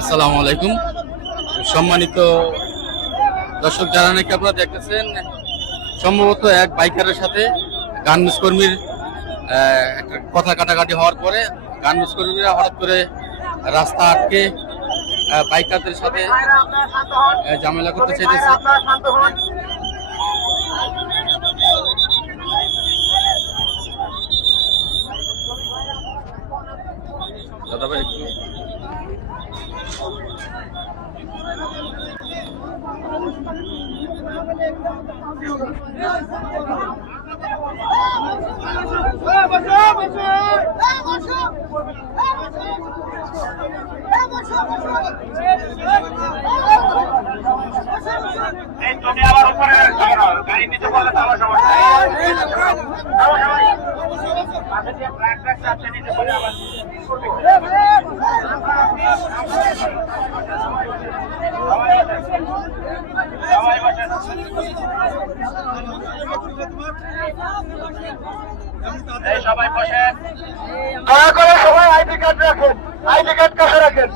আসসালামু আলাইকুম। সম্মানিত দর্শক, যারা নাকি আপনারা দেখতেছেন, সম্ভবত এক বাইকারের সাথে গার্মেন্টস কর্মীর একটা কথা কাটাকাটি হওয়ার পরে গার্মেন্টস কর্মীরা হঠাৎ করে রাস্তা আটকে বাইকারদের সাথে ঝামেলা করতে চাইতেছে। দাদা ভাই একটু তুমি আবার উপরে গাড়ি নিতে বললে তো আমার সমস্যা নিতে বলে আবার সবাই বসে দয়া করে সবাই আইডি কার্ড রাখেন, আইডি কার্ড কাছে রাখেন।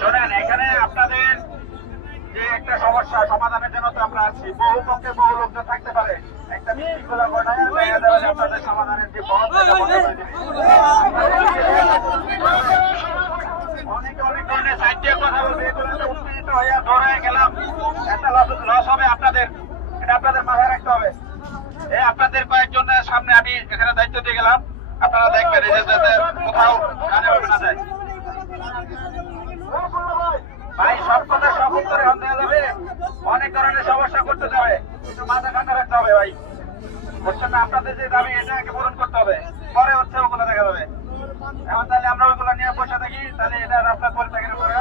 শোনেন, এখানে আপনাদের যে একটা সমস্যা সমাধানের জন্য তো আমরা আছি। বহু পক্ষে বহু লোকজন থাকতে পারে, একটা বিশৃঙ্খলা ঘটায় আপনাদের সমাধানের যে পথ সেটা বন্ধ করে দিবে। অনেকে অনেক ধরনের সাইড দিয়ে কথা বলবে, এগুলোতে উত্তেজিত হয়ে দৌড়ায় গেলাম, একটা লস হবে আপনাদের। এটা আপনাদের মাথায় রাখতে হবে। আপনাদের কয়েকজনের সামনে আমি এখানে দায়িত্ব দিয়ে গেলাম, আপনারা দেখবেন এই যে কোথাও কানে হবে না যায়। ভাই সব কথা সব উত্তরে দেওয়া যাবে, অনেক ধরনের সমস্যা করতে যাবে, একটু মাথা ঠান্ডা রাখতে হবে ভাই। বুঝছেন না, আপনাদের যে দাবি এটাকে পূরণ করতে হবে, পরে হচ্ছে ওগুলো দেখা যাবে। এখন তাহলে আমরা ওইগুলো নিয়ে বসে থাকি, তাহলে এটা রাস্তা করে থাকেন আপনারা।